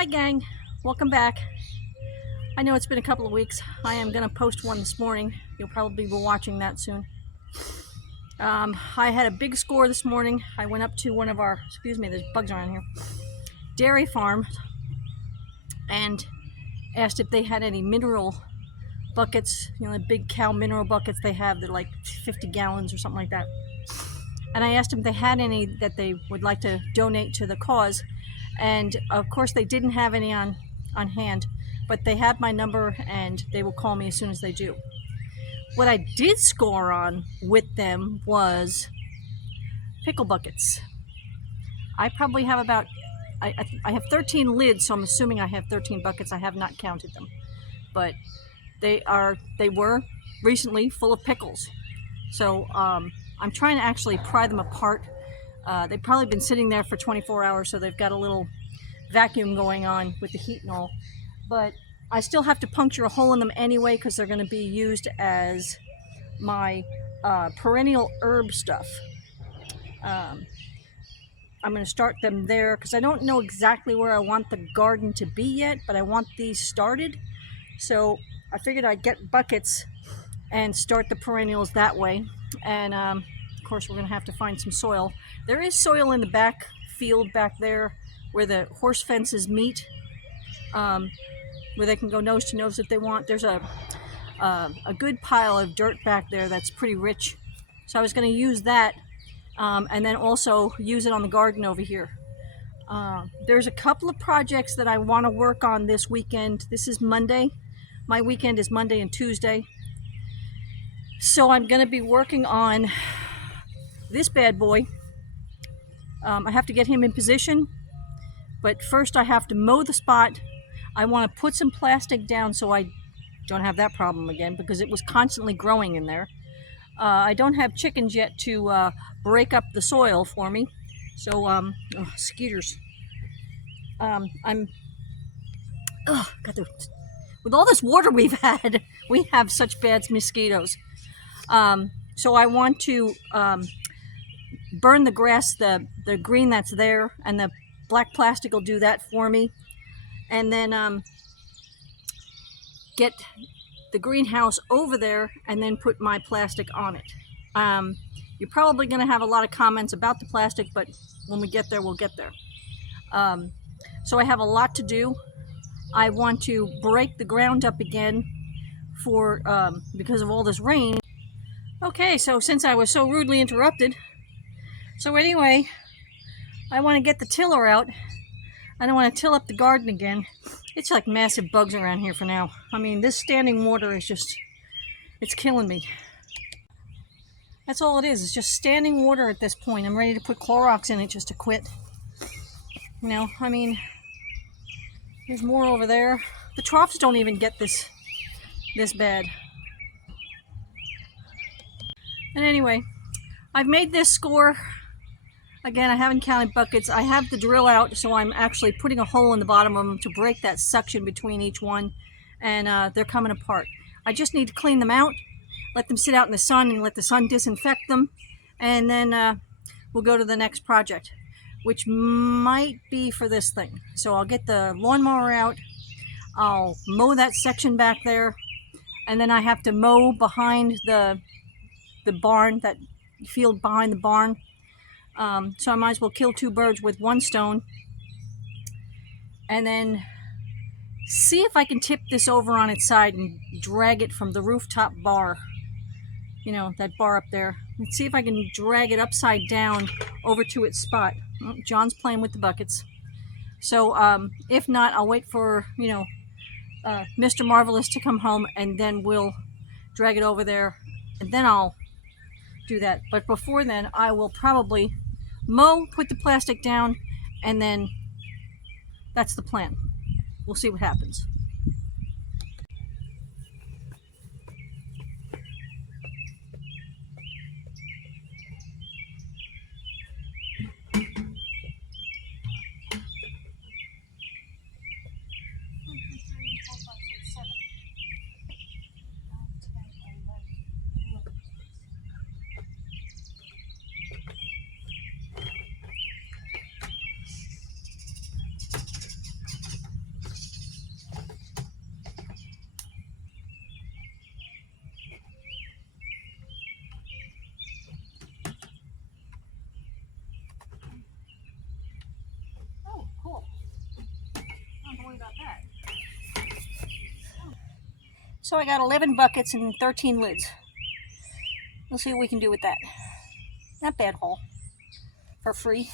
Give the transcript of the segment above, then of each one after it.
Hi gang, welcome back. I know it's been a couple of weeks. I am going to post one this morning. You'll probably be watching that soon. I had a big score this morning. I went up to one of our, excuse me, there's bugs around here, dairy farm and asked if they had any mineral buckets, you know, the big cow mineral buckets they have. They're like 50 gallons or something like that. And I asked them if they had any that they would like to donate to the cause. And of course they didn't have any on hand, but they have my number and they will call me as soon as they do. What I did score on with them was pickle buckets. I probably have about, I have 13 lids, so I'm assuming I have 13 buckets. I have not counted them, but they were recently full of pickles. So I'm trying to actually pry them apart. They've probably been sitting there for 24 hours, so they've got a little vacuum going on with the heat and all. But I still have to puncture a hole in them anyway because they're going to be used as my perennial herb stuff. I'm going to start them there because I don't know exactly where I want the garden to be yet, but I want these started. So I figured I'd get buckets and start the perennials that way. And of course we're going to have to find some soil. There is soil in the back field back there where the horse fences meet, where they can go nose to nose if they want. There's a good pile of dirt back there that's pretty rich. So I was going to use that and then also use it on the garden over here. There's a couple of projects that I want to work on this weekend. This is Monday. My weekend is Monday and Tuesday. So I'm going to be working on this bad boy. I have to get him in position, but first I have to mow the spot. I want to put some plastic down so I don't have that problem again because it was constantly growing in there. I don't have chickens yet to break up the soil for me. So, skeeters. With all this water we've had, we have such bad mosquitoes. So I want to burn the grass, the green that's there, and the black plastic will do that for me. And then get the greenhouse over there and then put my plastic on it. You're probably going to have a lot of comments about the plastic, but when we get there, we'll get there. So I have a lot to do. I want to break the ground up again for because of all this rain. Okay, so since I was so rudely interrupted, so anyway, I want to get the tiller out. I don't want to till up the garden again. It's like massive bugs around here for now. I mean, this standing water is just, it's killing me. That's all it is. It's just standing water at this point. I'm ready to put Clorox in it just to quit. You know, I mean, there's more over there. The troughs don't even get this bad. And anyway, I've made this score. Again, I haven't counted buckets. I have the drill out, so I'm actually putting a hole in the bottom of them to break that suction between each one, and they're coming apart. I just need to clean them out, let them sit out in the sun, and let the sun disinfect them, and then we'll go to the next project, which might be for this thing. So I'll get the lawnmower out, I'll mow that section back there, and then I have to mow behind the barn, that field behind the barn. So I might as well kill two birds with one stone. And then see if I can tip this over on its side and drag it from the rooftop bar. You know, that bar up there. Let's see if I can drag it upside down over to its spot. Oh, John's playing with the buckets. So if not, I'll wait for, you know, Mr. Marvelous to come home, and then we'll drag it over there, and then I'll do that. But before then, I will probably mow, put the plastic down, and then that's the plan. We'll see what happens. So I got 11 buckets and 13 lids. We'll see what we can do with that. Not bad haul for free.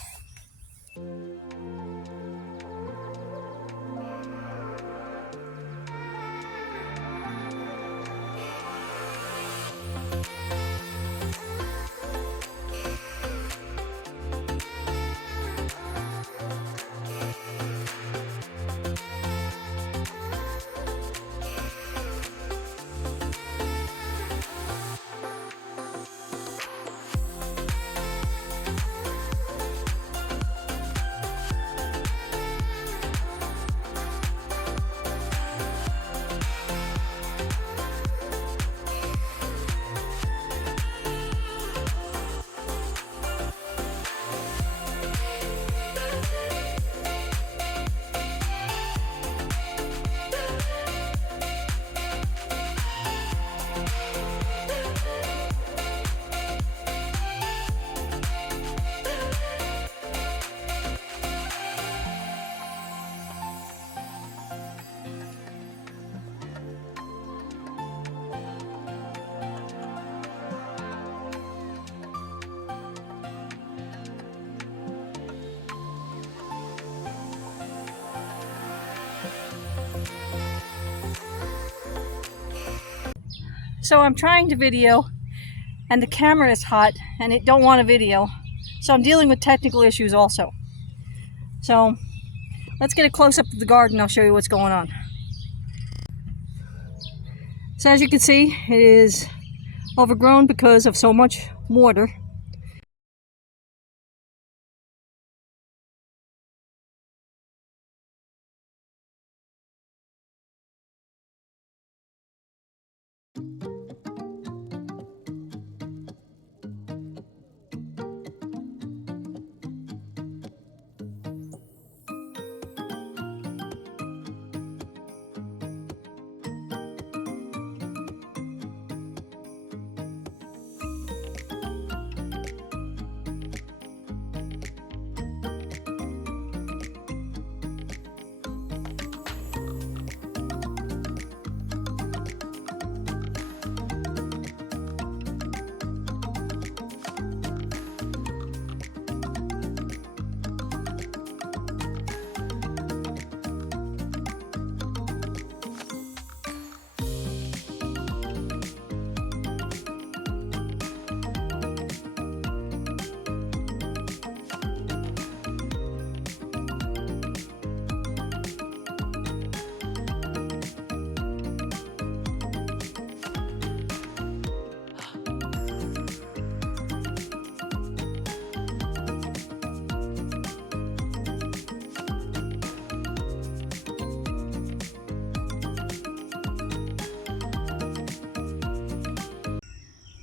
So I'm trying to video and the camera is hot and it don't want a video. So I'm dealing with technical issues also. So let's get a close-up of the garden. I'll show you what's going on. So as you can see, it is overgrown because of so much water.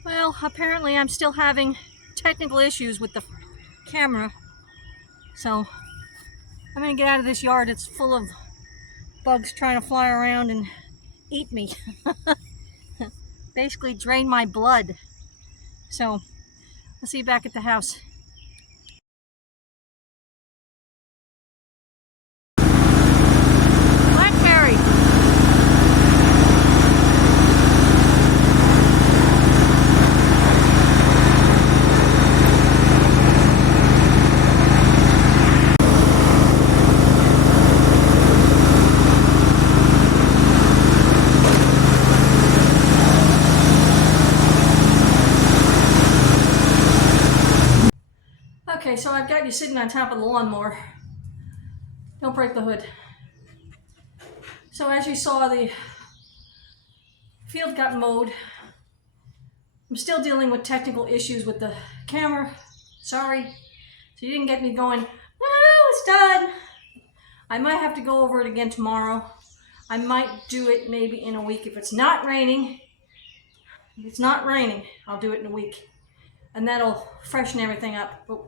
Well, apparently I'm still having technical issues with the camera, so I'm gonna get out of this yard. It's full of bugs trying to fly around and eat me. Basically drain my blood. So I'll see you back at the house. Blackberry. Okay, so I've got you sitting on top of the lawnmower. Don't break the hood. So as you saw, the field got mowed. I'm still dealing with technical issues with the camera. Sorry. So you didn't get me going, well, it's done. I might have to go over it again tomorrow. I might do it maybe in a week if it's not raining. If it's not raining, I'll do it in a week. And that'll freshen everything up. But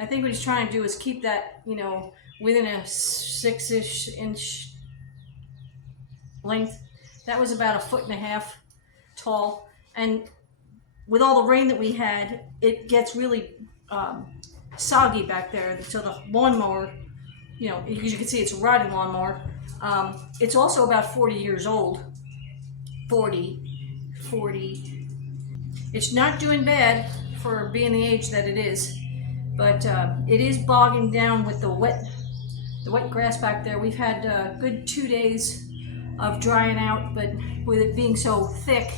I think what he's trying to do is keep that, you know, within a 6-ish inch length. That was about 1.5 feet tall. And with all the rain that we had, it gets really soggy back there. So the lawnmower, you know, as you can see, it's a riding lawnmower. It's also about 40 years old. 40. It's not doing bad for being the age that it is, but it is bogging down with the wet grass back there. We've had a good 2 days of drying out, but with it being so thick,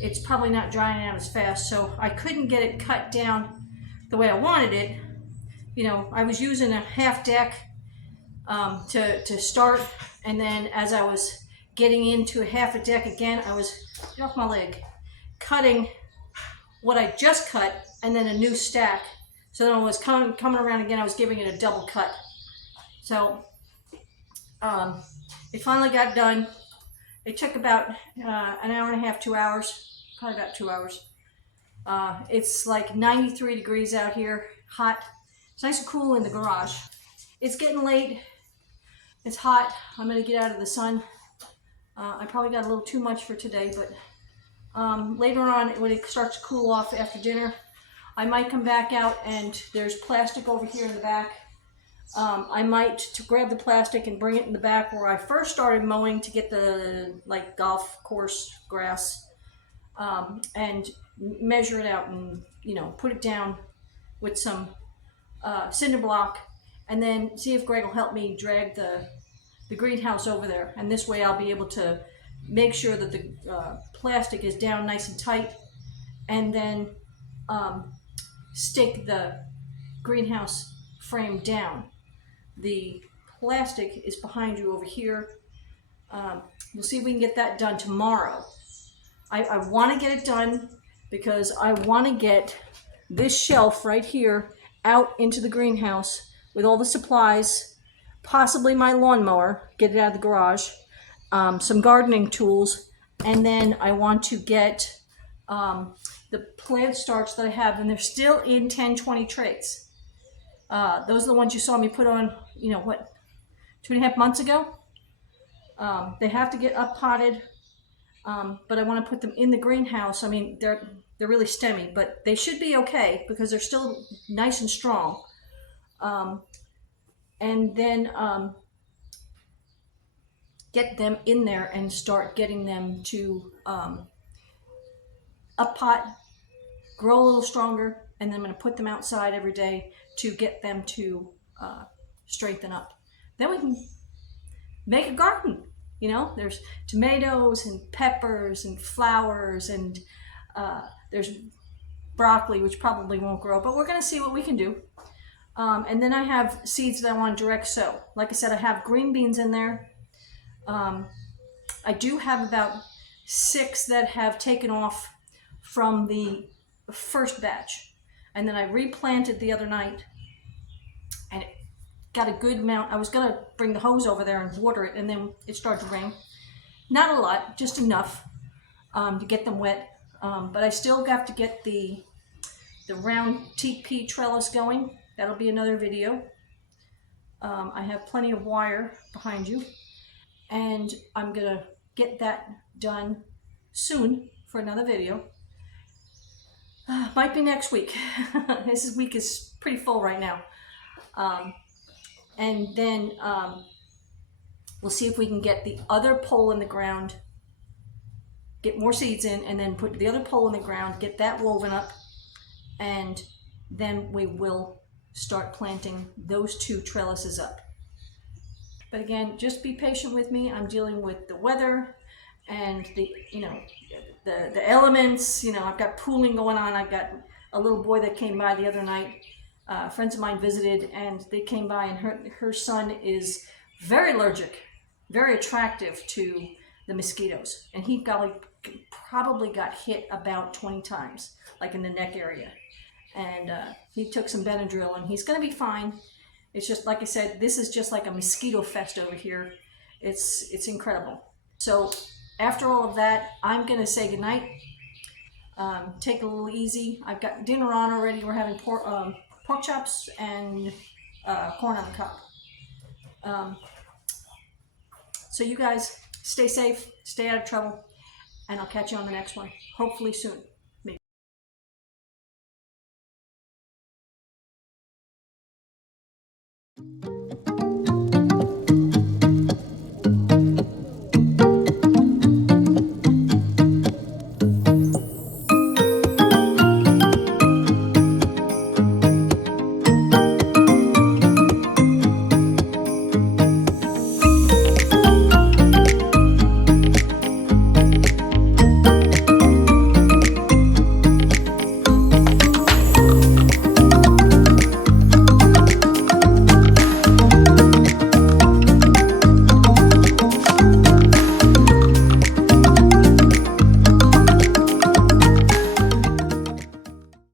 it's probably not drying out as fast. So I couldn't get it cut down the way I wanted it. You know, I was using a half deck to start, and then as I was getting into a half a deck again, I was, get off my leg, cutting what I just cut and then a new stack. So then I was coming around again, I was giving it a double cut. So it finally got done. It took about an hour and a half, 2 hours, probably about 2 hours. It's like 93 degrees out here, hot. It's nice and cool in the garage. It's getting late. It's hot. I'm gonna get out of the sun. I probably got a little too much for today, but later on when it starts to cool off after dinner, I might come back out, and there's plastic over here in the back. I might grab the plastic and bring it in the back where I first started mowing to get the golf course grass, and measure it out and, you know, put it down with some cinder block, and then see if Greg will help me drag the greenhouse over there. And this way I'll be able to make sure that the plastic is down nice and tight, and then stick the greenhouse frame down. The plastic is behind you over here. We'll see if we can get that done tomorrow. I want to get it done because I want to get this shelf right here out into the greenhouse with all the supplies, possibly my lawnmower, get it out of the garage, some gardening tools, and then I want to get the plant starts that I have, and they're still in 10-20 trays. Those are the ones you saw me put on, you know, what, 2.5 months ago? They have to get up potted, but I want to put them in the greenhouse. I mean, they're really stemmy, but they should be okay because they're still nice and strong. And then get them in there and start getting them to up pot, grow a little stronger, and then I'm going to put them outside every day to get them to strengthen up. Then we can make a garden. You know, there's tomatoes and peppers and flowers, and there's broccoli, which probably won't grow, but we're going to see what we can do. And then I have seeds that I want to direct sow. Like I said, I have green beans in there. I do have about 6 that have taken off from the first batch. And then I replanted the other night, and it got a good amount. I was going to bring the hose over there and water it, and then it started to rain. Not a lot, just enough to get them wet. But I still have to get the round TP trellis going. That'll be another video. I have plenty of wire behind you, and I'm gonna get that done soon for another video. Might be next week. This week is pretty full right now. And then we'll see if we can get the other pole in the ground, get more seeds in, and then put the other pole in the ground, get that woven up, and then we will start planting those 2 trellises up. But again, just be patient with me. I'm dealing with the weather and the elements. You know, I've got pooling going on. I've got a little boy that came by the other night. Friends of mine visited, and they came by, and her son is very allergic, very attractive to the mosquitoes, and he probably got hit about 20 times, like in the neck area. And he took some Benadryl, and he's going to be fine. It's just, like I said, this is just like a mosquito fest over here. It's incredible. So after all of that, I'm going to say goodnight. Take it a little easy. I've got dinner on already. We're having pork chops and corn on the cob. So you guys stay safe, stay out of trouble, and I'll catch you on the next one, hopefully soon.